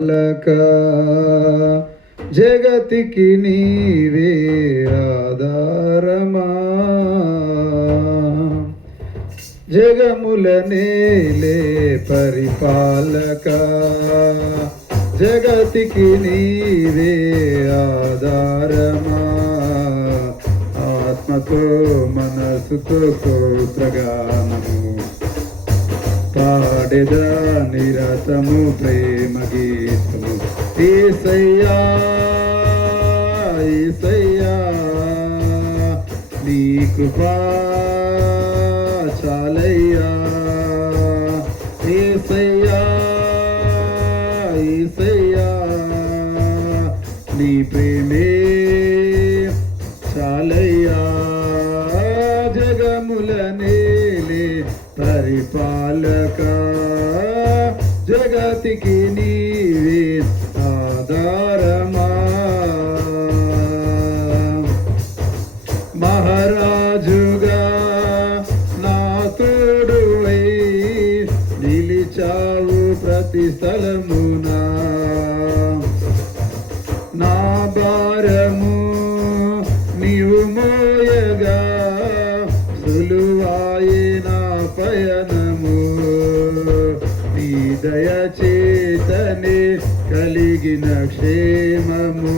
లక జగతికి నీవే ఆధారమా, జగముల నేలే పరిపాలక, జగతికి నీవే ఆధారమా. ఆత్మతో మనసుతో స్తోత్రగానము పాడెదా నిరతము ప్రేమ గీతము. యేసయ్యా యేసయ్యా నీ కృపా చాలయ్యా. యేసయ్యా యేసయ్యా నీ ప్రేమే చాలయ్యా. జగముల నేలే పరిపాలక, జగతికి నీవే ఆధారమా. మహారాజుగా నా తోడువై నిలిచావు ప్రతి స్థలమునా. నా భారము నీవు మోయగా సులువాయే నా పయనము. నీ దయచేతనే కలిగిన క్షేమము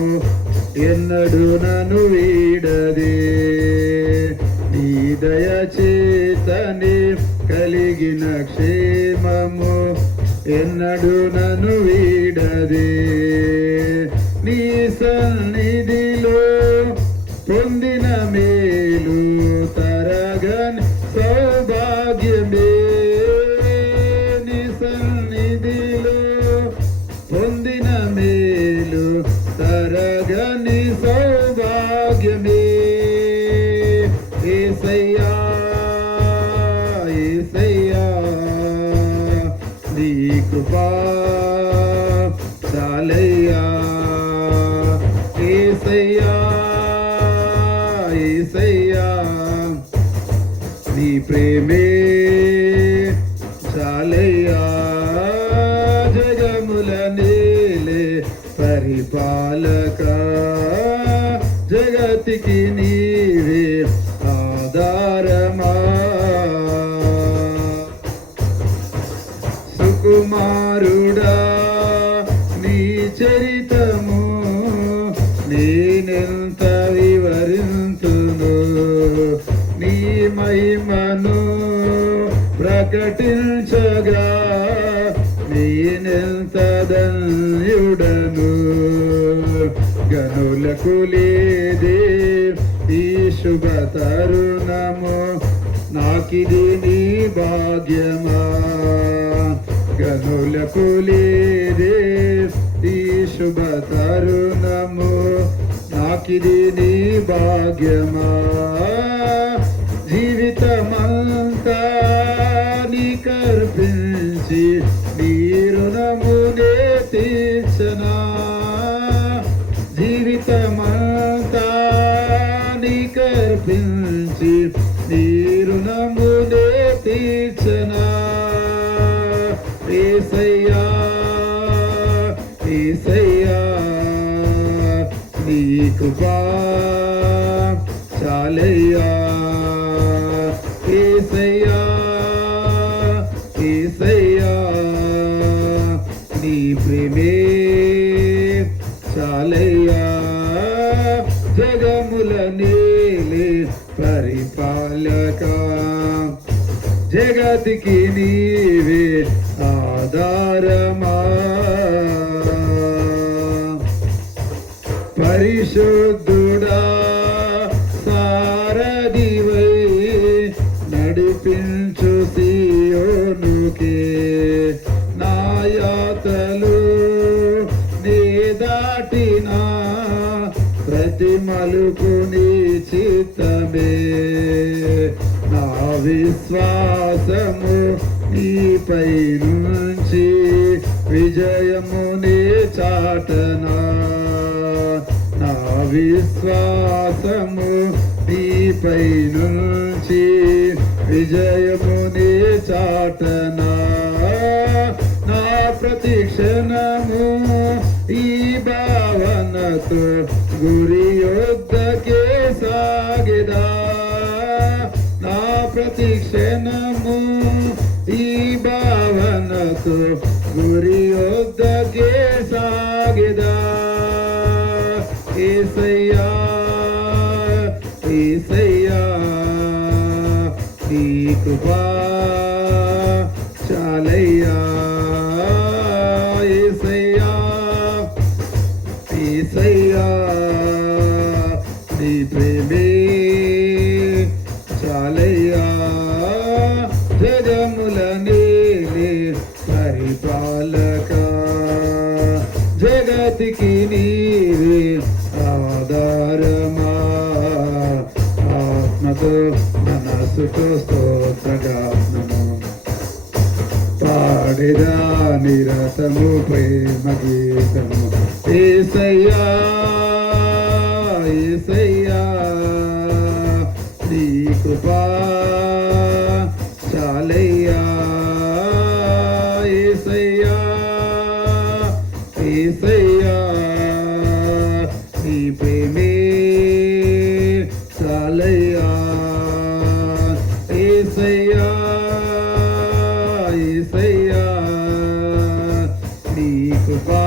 ఎన్నడూ నన్ను వీడదే. నీ దయచేతనే కలిగిన క్షేమము ఎన్నడూ నన్ను వీడదే. నీ సన్నిధిలో పొందిన మేలు తరగని సౌభాగ్యమే. నీ సన్నిధిలో పొందిన మేలు తరగని సౌభాగ్యమే. యేసయ్యా యేసయ్యా నీ కృపా చాలయ్యా. యేసయ్యా యేసయ్యా నీ ప్రేమే చాలయ్యా. జగముల నేలే పరిపాలక, జగతికి నీవే ఆధారమా. సుకుమారుడా నీ చరితము నేనెంత వివరింతును. నీ మహిమను ప్రకటించగా నేనెంత ధన్యుడను. గనులకు లేదే ఈ శుభ తరుణము, నాకిది నీ భాగ్యమా. గనులకు లేదే ఈ శుభ తరుణము, నాకిది నీ భాగ్యమా. జీవితమంతా నీకర్పించి నీ రుణమునే తీర్చనా. జీవితమంతా నీకర్పించి నీ రుణమునే తీర్చనా. యేసయ్యా యేసయ్యా నీ కృపా చాలయ్యా. యేసయ్యా యేసయ్యా నీ ప్రేమే చాలయ్యా. జగముల నేలే పరిపాలక, జగతికి నీవే ఆధారమా. పరిశుద్ధుడా సారథివై నడిపించు సియోనుకే. నా యాత్రలు నీ దాటినా ప్రతి మలుపు నీ చిత్తమే. నా విశ్వాసము నీపై నుంచి విజయమునే చాటనా. నా విశ్వాసము నీపై నుంచి విజయమునే చాటనా. నా ప్రతి క్షణము ఈ భావనతో గురి యొద్దకే సాగెదా. నా ప్రతి క్షణము ఈ భావనతో గురి యొద్దకే సాగెదా. యేసయ్యా యేసయ్యా నీ కృపా చాలయ్యా. యేసయ్యా యేసయ్యా నీ ప్రేమే చాలయ్యా. జగముల నేలే పరిపాలక జగతికి నీవే ఆధారమా. ఆత్మతో మనసుతో స్తోత్రగానము పాడెదా నిరతము ప్రేమ గీతము. యేసయ్యా యేసయ్యా నీ కృపా చాలయ్యా. యేసయ్యా యేసయ్యా నీ ప్రేమే చాలయ్యా. యేసయ్యా యేసయ్యా నీ కృపా